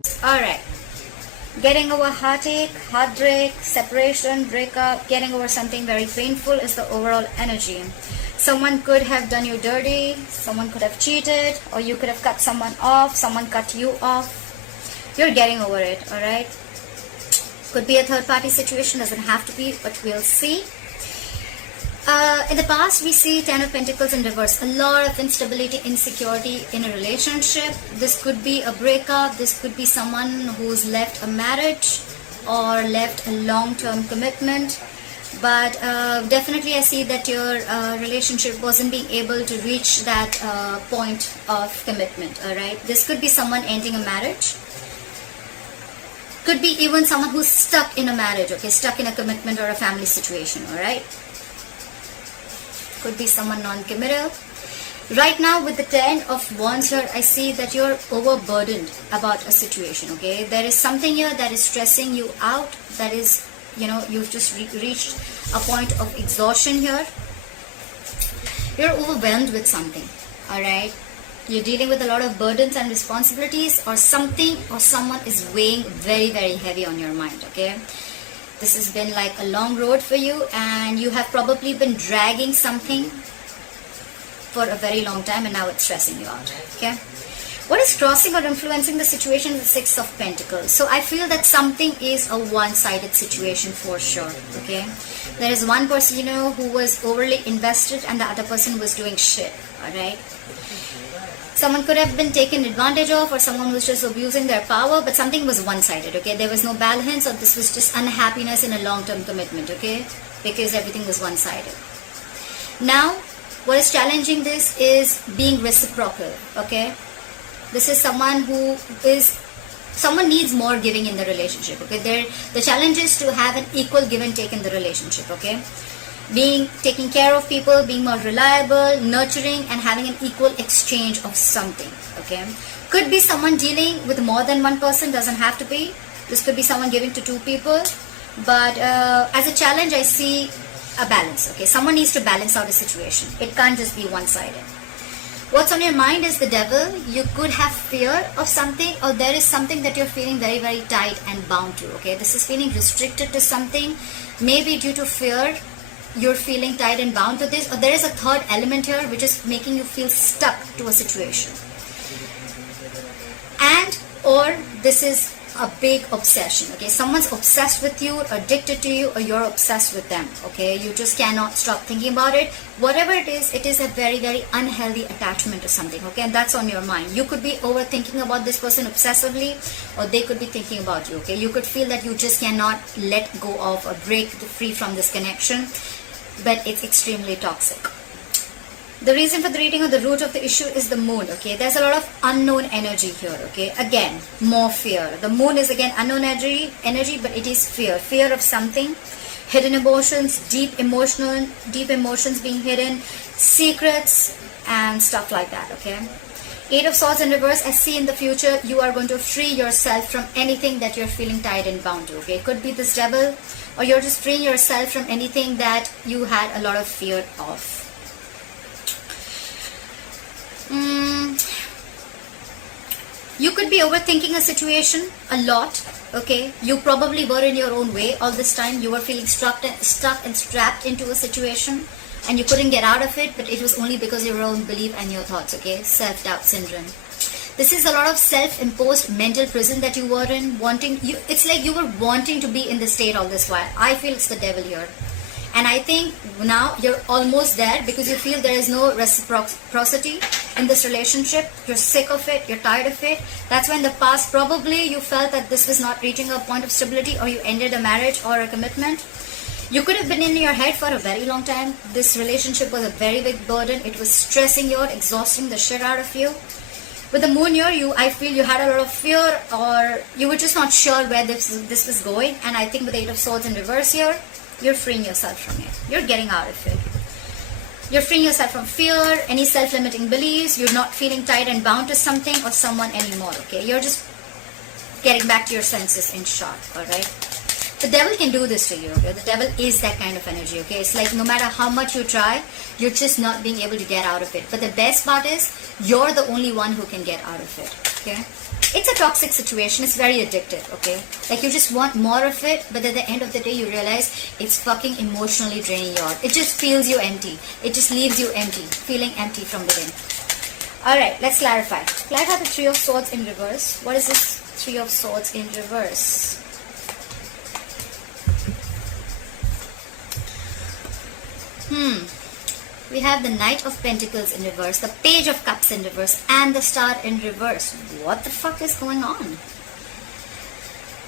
Alright. Getting over heartache, heartbreak, separation, breakup, getting over something very painful is the overall energy. Someone could have done you dirty, someone could have cheated, or you could have cut someone off, someone cut you off. You're getting over it, alright? Could be a third party situation, doesn't have to be, but we'll see. In the past, we see Ten of Pentacles in reverse. A lot of instability, insecurity in a relationship. This could be a breakup. This could be someone who's left a marriage or left a long-term commitment. But definitely I see that your relationship wasn't being able to reach that point of commitment. Alright, this could be someone ending a marriage. Could be even someone who's stuck in a marriage, okay, stuck in a commitment or a family situation. Alright, could be someone non-committal. Right now with the Ten of Wands here, I see that you're overburdened about a situation, okay? There is something here that is stressing you out, that is, you know, you've just reached a point of exhaustion here. You're overwhelmed with something, alright? You're dealing with a lot of burdens and responsibilities, or something or someone is weighing very, very heavy on your mind, okay? This has been like a long road for you, and you have probably been dragging something for a very long time, and now it's stressing you out, okay? What is crossing or influencing the situation is the Six of Pentacles. So I feel that something is a one-sided situation for sure, okay? There is one person, you know, who was overly invested and the other person was doing shit, alright? Someone could have been taken advantage of, or someone was just abusing their power, but something was one-sided, okay? There was no balance, or this was just unhappiness in a long-term commitment, okay? Because everything was one-sided. Now, what is challenging this is being reciprocal, okay? This is someone who is, someone needs more giving in the relationship, okay? The challenge is to have an equal give and take in the relationship, okay? Taking care of people, being more reliable, nurturing, and having an equal exchange of something, okay? Could be someone dealing with more than one person, doesn't have to be. This could be someone giving to two people, but as a challenge, I see a balance, okay? Someone needs to balance out a situation. It can't just be one-sided. What's on your mind is the Devil. You could have fear of something, or there is something that you're feeling very, very tight and bound to, okay? This is feeling restricted to something, maybe due to fear. You're feeling tied and bound to this, or there is a third element here which is making you feel stuck to a situation. And or this is a big obsession, okay? Someone's obsessed with you, addicted to you, or you're obsessed with them, okay? You just cannot stop thinking about it. Whatever it is a very, very unhealthy attachment to something, okay? And that's on your mind. You could be overthinking about this person obsessively, or they could be thinking about you, okay? You could feel that you just cannot let go of or break free from this connection, but it's extremely toxic. The reason for the reading, or the root of the issue, is the Moon, okay? There's a lot of unknown energy here, okay? Again, more fear. The Moon is again unknown energy, but it is fear. Fear of something, hidden emotions, deep emotions being hidden, secrets, and stuff like that, okay? Eight of Swords in reverse. I see in the future you are going to free yourself from anything that you're feeling tied and bound to, okay? It could be this Devil, or you're just freeing yourself from anything that you had a lot of fear of. You could be overthinking a situation a lot, okay? You probably were in your own way all this time. You were feeling stuck and strapped into a situation, and you couldn't get out of it, but it was only because of your own belief and your thoughts, okay? Self-doubt syndrome. This is a lot of self-imposed mental prison that you were in, it's like you were wanting to be in this state all this while. I feel it's the Devil here. And I think now you're almost there, because you feel there is no reciprocity in this relationship. You're sick of it, you're tired of it. That's why in the past probably you felt that this was not reaching a point of stability, or you ended a marriage or a commitment. You could have been in your head for a very long time. This relationship was a very big burden. It was stressing you out, exhausting the shit out of you. With the Moon here, I feel you had a lot of fear, or you were just not sure where this was going. And I think with the Eight of Swords in reverse here, you're freeing yourself from it. You're getting out of it. You're freeing yourself from fear, any self-limiting beliefs. You're not feeling tied and bound to something or someone anymore, okay? You're just getting back to your senses, in short, alright? The Devil can do this to you, okay? The Devil is that kind of energy, okay? It's like no matter how much you try, you're just not being able to get out of it. But the best part is, you're the only one who can get out of it, okay? It's a toxic situation. It's very addictive, okay? Like you just want more of it, but at the end of the day you realize it's fucking emotionally draining you out. It just feels you empty. It just leaves you empty, feeling empty from within. Alright, let's clarify. Clarify the Three of Swords in reverse. What is this Three of Swords in reverse? We have the Knight of Pentacles in reverse, the Page of Cups in reverse, and the Star in reverse. What the fuck is going on?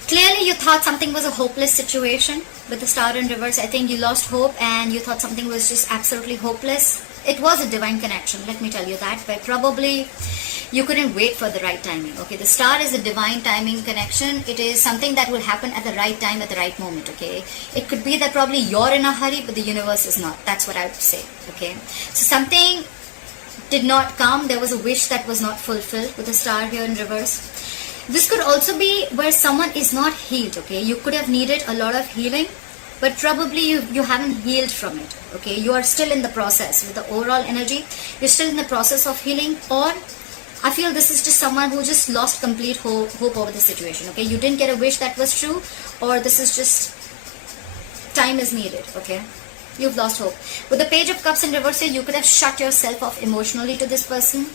Clearly you thought something was a hopeless situation with the Star in reverse. I think you lost hope and you thought something was just absolutely hopeless. It was a divine connection, let me tell you that, but probably you couldn't wait for the right timing. Okay, the Star is a divine timing connection. It is something that will happen at the right time, at the right moment. Okay, it could be that probably you're in a hurry, but the universe is not. That's what I would say. Okay, so something did not come. There was a wish that was not fulfilled with the Star here in reverse. This could also be where someone is not healed. Okay, you could have needed a lot of healing, but probably you haven't healed from it. Okay, you are still in the process with the overall energy. You're still in the process of healing, or I feel this is just someone who just lost complete hope over the situation. Okay, you didn't get a wish that was true, or this is just time is needed. Okay, you've lost hope. With the Page of Cups in reverse here, you could have shut yourself off emotionally to this person.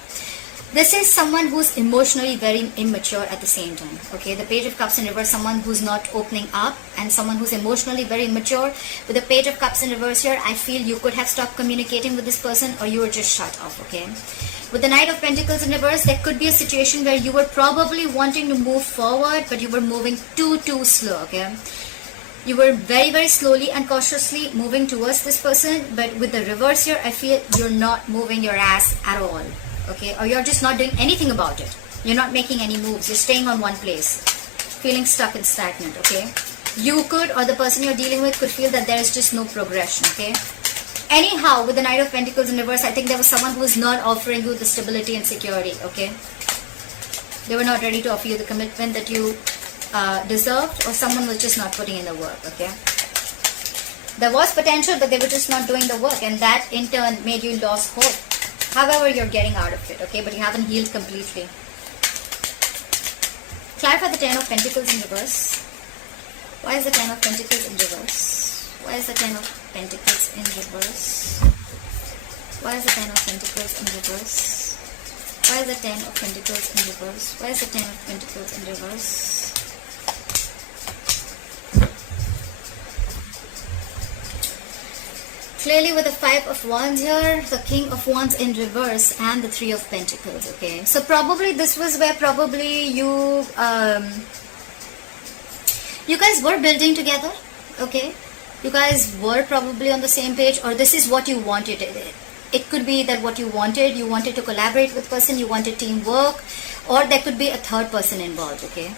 This is someone who's emotionally very immature at the same time. Okay, the Page of Cups in reverse, someone who's not opening up, and someone who's emotionally very immature. With the Page of Cups in reverse here, I feel you could have stopped communicating with this person, or you were just shut off. Okay, with the Knight of Pentacles in reverse, there could be a situation where you were probably wanting to move forward, but you were moving too slow. Okay, you were very slowly and cautiously moving towards this person, but with the reverse here, I feel you're not moving your ass at all. Okay, or you're just not doing anything about it. You're not making any moves. You're staying on one place, feeling stuck and stagnant. Okay, you could, or the person you're dealing with could feel that there is just no progression. Okay, anyhow, with the Knight of Pentacles in reverse, I think there was someone who was not offering you the stability and security. Okay, they were not ready to offer you the commitment that you deserved, or someone was just not putting in the work. Okay, there was potential, but they were just not doing the work, and that in turn made you lose hope. However, you're getting out of it, okay, but you haven't healed completely. Clarify the Ten of Pentacles in reverse. Why is the Ten of Pentacles in reverse? Why is the Ten of Pentacles in reverse? Why is the Ten of Pentacles in reverse? Why is the Ten of Pentacles in reverse? Why is the Ten of Pentacles in reverse? Clearly with the Five of Wands here, the King of Wands in reverse, and the Three of Pentacles. Okay, so probably this was where probably you guys were building together. Okay, you guys were probably on the same page, or this is what you wanted. It could be that what you wanted to collaborate with person, you wanted teamwork, or there could be a third person involved. Okay,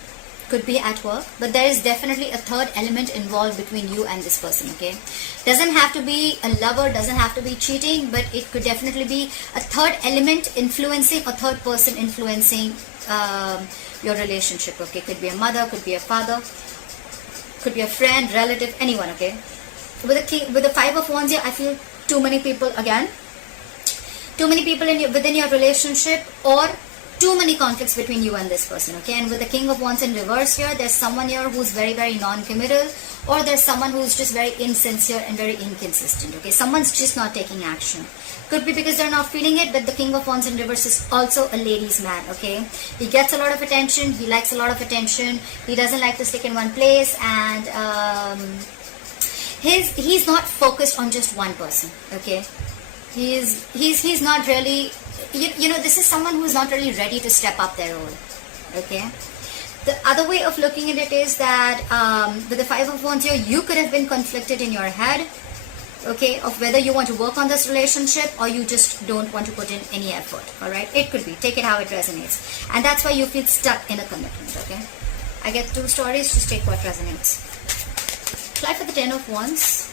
could be at work, but there is definitely a third element involved between you and this person. Okay, doesn't have to be a lover, doesn't have to be cheating, but it could definitely be a third element influencing, a third person influencing your relationship. Okay, could be a mother, could be a father, could be a friend, relative, anyone. Okay, with the Five of Wands here, I feel too many people again, too many people within your relationship, or too many conflicts between you and this person. Okay, and with the King of Wands in reverse here, there's someone here who's very non-committal, or there's someone who's just very insincere and very inconsistent. Okay, someone's just not taking action. Could be because they're not feeling it, but the King of Wands in reverse is also a ladies' man. Okay, he gets a lot of attention, he likes a lot of attention, he doesn't like to stick in one place, and he's not focused on just one person. Okay, he's not really, you know, this is someone who is not really ready to step up their role. Okay, the other way of looking at it is that with the Five of Wands here, you could have been conflicted in your head, okay, of whether you want to work on this relationship or you just don't want to put in any effort. All right, it could be, take it how it resonates, and that's why you feel stuck in a commitment. Okay, I get two stories, just take what resonates. Apply for the Ten of Wands.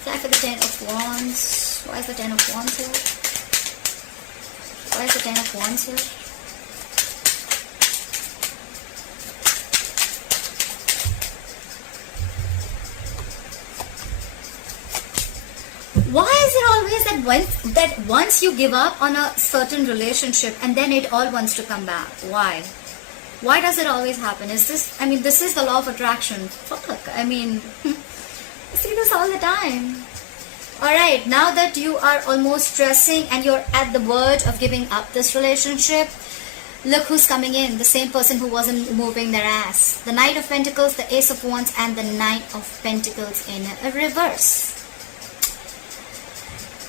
Apply for the Ten of Wands. Why is the Ten of Wands here? Why is the Ten of Wands here? Why is it always that once you give up on a certain relationship and then it all wants to come back? Why? Why does it always happen? Is this, I mean, this is the law of attraction. Fuck, I mean, I see this all the time. Alright, now that you are almost stressing and you're at the verge of giving up this relationship, look who's coming in. The same person who wasn't moving their ass. The Knight of Pentacles, the Ace of Wands, and the Knight of Pentacles in a reverse.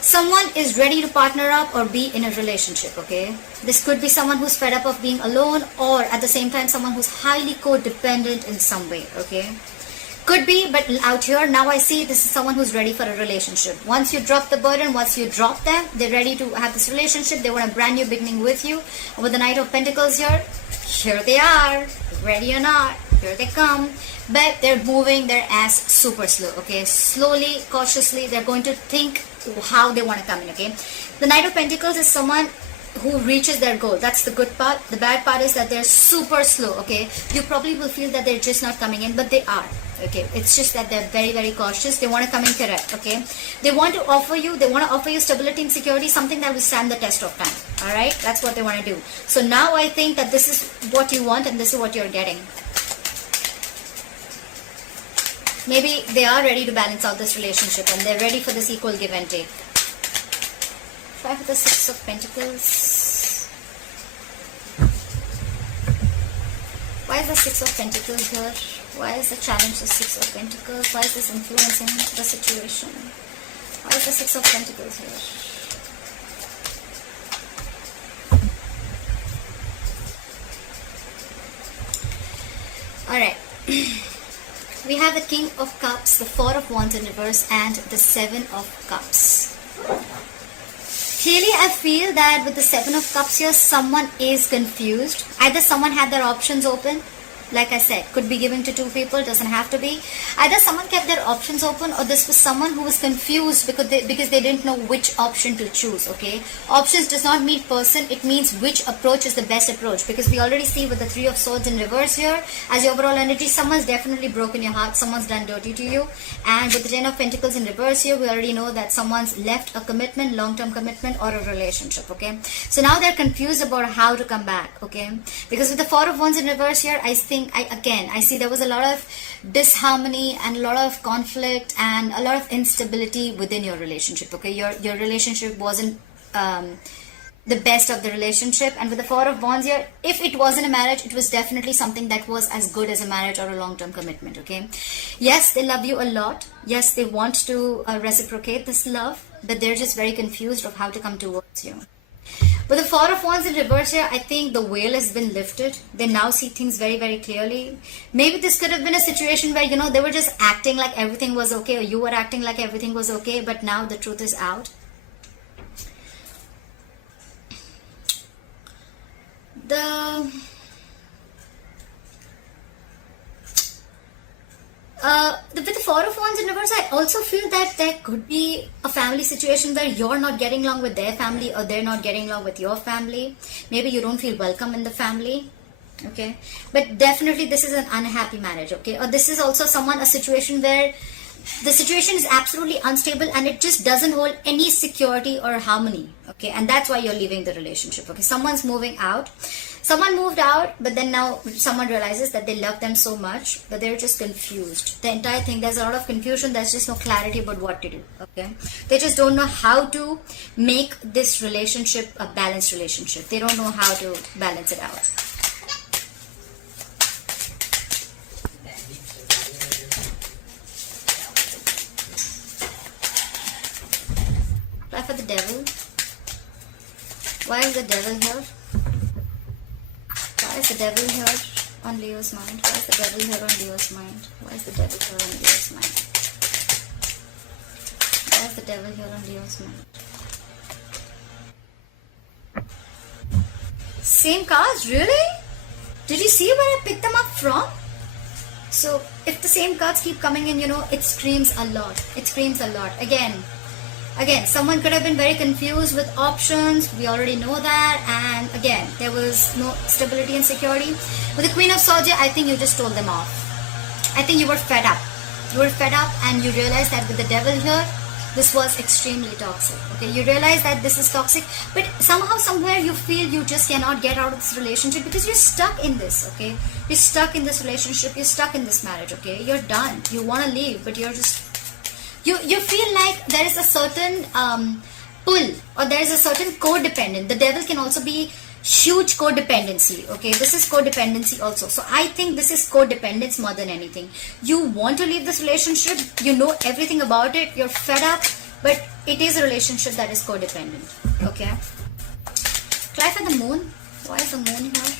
Someone is ready to partner up or be in a relationship, okay? This could be someone who's fed up of being alone, or at the same time someone who's highly codependent in some way, okay? Could be, but out here, now I see this is someone who's ready for a relationship. Once you drop the burden, once you drop them, they're ready to have this relationship. They want a brand new beginning with you. And with the Knight of Pentacles here they are, ready or not, here they come. But they're moving their ass super slow, okay? Slowly, cautiously, they're going to think how they want to come in, okay? The Knight of Pentacles is someone who reaches their goal. That's the good part. The bad part is that they're super slow, okay? You probably will feel that they're just not coming in, but they are, okay? It's just that they're very, very cautious. They want to come in correct, okay? They want to offer you stability and security, something that will stand the test of time, all right? That's what they want to do. So now I think that this is what you want and this is what you're getting. Maybe they are ready to balance out this relationship and they're ready for this equal give and take. Try for the Six of Pentacles. Why is the Six of Pentacles here? Why is the challenge the Six of Pentacles? Why is this influencing the situation? Why is the Six of Pentacles here? Alright. We have the King of Cups, the Four of Wands in reverse, and the Seven of Cups. Clearly, I feel that with the Seven of Cups here, someone is confused. Either someone had their options open, like I said, could be given to two people, doesn't have to be. Either someone kept their options open, or this was someone who was confused because they didn't know which option to choose, okay? Options does not mean person, it means which approach is the best approach, because we already see with the Three of Swords in reverse here, as your overall energy, someone's definitely broken your heart, someone's done dirty to you. And with the Ten of Pentacles in reverse here, we already know that someone's left a commitment, long-term commitment, or a relationship, okay? So now they're confused about how to come back, okay? Because with the Four of Wands in reverse here, I see there was a lot of disharmony and a lot of conflict and a lot of instability within your relationship, okay? Your relationship wasn't the best of the relationship. And with the Four of Wands here, if it wasn't a marriage, it was definitely something that was as good as a marriage or a long-term commitment, okay? Yes, they love you a lot. Yes, they want to reciprocate this love, but they're just very confused of how to come towards you. With the Four of Wands in reverse here, I think the veil has been lifted. They now see things very, very clearly. Maybe this could have been a situation where, you know, they were just acting like everything was okay, or you were acting like everything was okay, but now the truth is out. With the Four of Wands in reverse, I also feel that there could be a family situation where you're not getting along with their family, or they're not getting along with your family. Maybe you don't feel welcome in the family, okay? But definitely this is an unhappy marriage, okay? Or this is also a situation where the situation is absolutely unstable and it just doesn't hold any security or harmony, okay? And that's why you're leaving the relationship, okay? Someone's moving out. Someone moved out, but then now someone realizes that they love them so much, but they're just confused. The entire thing, there's a lot of confusion. There's just no clarity about what to do, okay? They just don't know how to make this relationship a balanced relationship. They don't know how to balance it out. Try for the Devil. Why is the Devil here? Why is the Devil here on Leo's mind? Why is the Devil here on Leo's mind? Why is the Devil here on Leo's mind? Why is the Devil here on Leo's mind? Same cards? Really? Did you see where I picked them up from? So, if the same cards keep coming in, you know, it screams a lot. It screams a lot. Again, someone could have been very confused with options. We already know that. And again, there was no stability and security. With the Queen of Swords, I think you just told them off. I think you were fed up. You were fed up and you realized that with the Devil here, this was extremely toxic. Okay, you realize that this is toxic, but somehow, somewhere you feel you just cannot get out of this relationship because you're stuck in this. Okay, you're stuck in this relationship, you're stuck in this marriage. Okay, you're done, you want to leave, but you're just, you feel like there is a certain pull, or there is a certain codependent. The devil can also be huge codependency. Okay, this is codependency also. So I think this is codependence more than anything. You want to leave this relationship, you know everything about it, you're fed up, but it is a relationship that is codependent. Okay, try for the moon. Why is the moon here?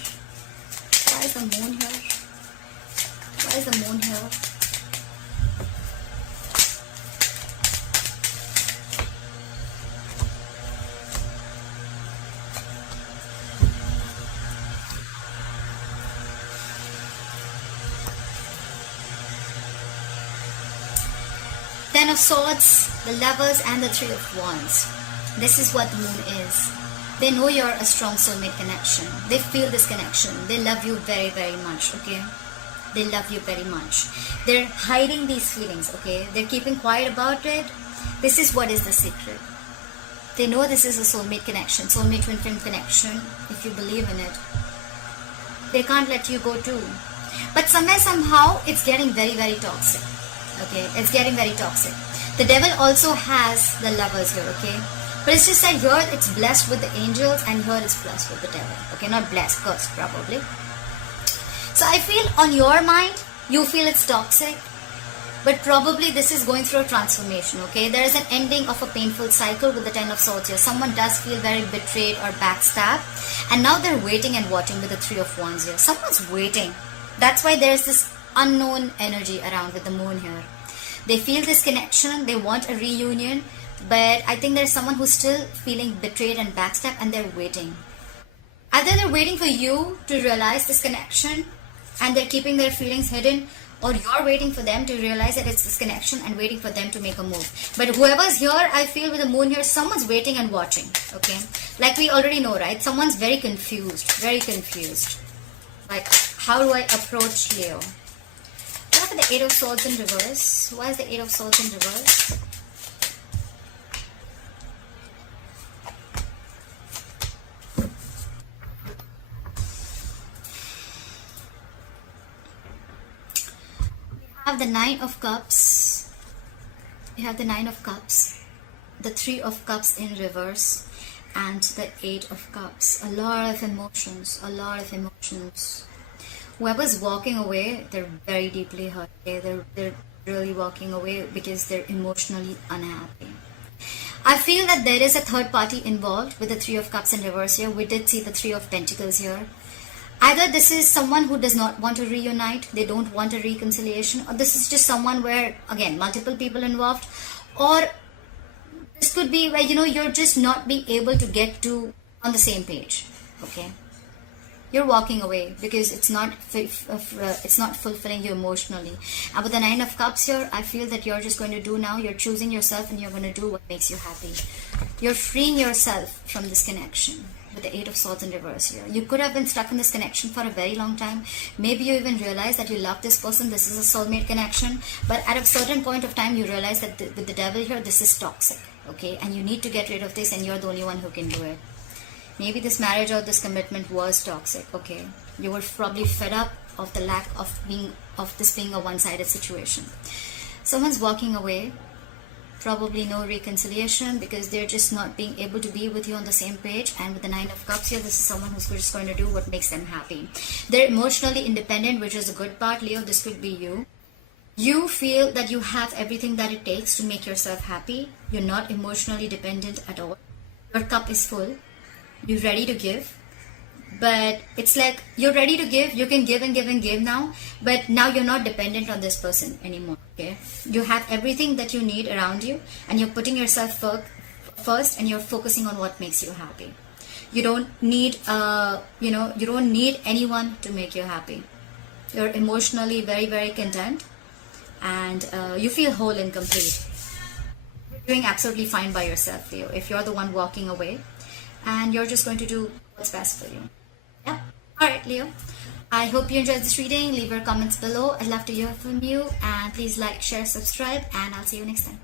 Why is the moon here? Why is the moon here? Ten of Swords, the Lovers, and the Three of Wands. This is what the moon is. They know you're a strong soulmate connection. They feel this connection. They love you very, very much, okay? They love you very much. They're hiding these feelings, okay? They're keeping quiet about it. This is what is the secret. They know this is a soulmate connection, soulmate twin flame connection, if you believe in it. They can't let you go too. But somewhere, somehow, it's getting very, very toxic. Okay, it's getting very toxic. The devil also has the Lovers here, okay? But it's just that here it's blessed with the angels and here it's blessed with the devil. Okay, not blessed, cursed probably. So I feel on your mind, you feel it's toxic, but probably this is going through a transformation, okay? There is an ending of a painful cycle with the Ten of Swords here. Someone does feel very betrayed or backstabbed, and now they're waiting and watching with the Three of Wands here. Someone's waiting. That's why there's this unknown energy around with the moon here. They feel this connection, they want a reunion, but I think there's someone who's still feeling betrayed and backstabbed, and they're waiting. Either they're waiting for you to realize this connection and they're keeping their feelings hidden, or you're waiting for them to realize that it's this connection and waiting for them to make a move. But whoever's here, I feel with the moon here, someone's waiting and watching, okay? Like we already know, right? Someone's very confused, very confused. Like, how do I approach Leo? What about the Eight of Swords in reverse? Why is the Eight of Swords in reverse? You have the Nine of Cups. You have the Nine of Cups, the Three of Cups in reverse, and the Eight of Cups. A lot of emotions, a lot of emotions. Whoever's walking away, they're very deeply hurt. Okay? They're really walking away because they're emotionally unhappy. I feel that there is a third party involved with the Three of Cups in reverse here. We did see the Three of Pentacles here. Either this is someone who does not want to reunite, they don't want a reconciliation, or this is just someone where, again, multiple people involved, or this could be where, you know, you're just not being able to get to on the same page, okay? You're walking away because it's not fulfilling you emotionally. And with the Nine of Cups here, I feel that you're just going to do now, you're choosing yourself and you're going to do what makes you happy. You're freeing yourself from this connection with the Eight of Swords in reverse here. You could have been stuck in this connection for a very long time. Maybe you even realize that you love this person, this is a soulmate connection, but at a certain point of time you realize that with the devil here, this is toxic, okay? And you need to get rid of this, and you're the only one who can do it. Maybe this marriage or this commitment was toxic, okay? You were probably fed up of the lack of this being a one-sided situation. Someone's walking away, probably no reconciliation because they're just not being able to be with you on the same page. And with the Nine of Cups here, this is someone who's just going to do what makes them happy. They're emotionally independent, which is a good part. Leo, this could be you. You feel that you have everything that it takes to make yourself happy. You're not emotionally dependent at all. Your cup is full. You're ready to give, but it's like you're ready to give, you can give and give and give now, but now you're not dependent on this person anymore, okay? You have everything that you need around you, and you're putting yourself first, and you're focusing on what makes you happy. You don't need you don't need anyone to make you happy. You're emotionally very, very content, and you feel whole and complete. You're doing absolutely fine by yourself, Leo, if you're the one walking away. And you're just going to do what's best for you. Yeah. Alright, Leo. I hope you enjoyed this reading. Leave your comments below. I'd love to hear from you. And please like, share, subscribe. And I'll see you next time.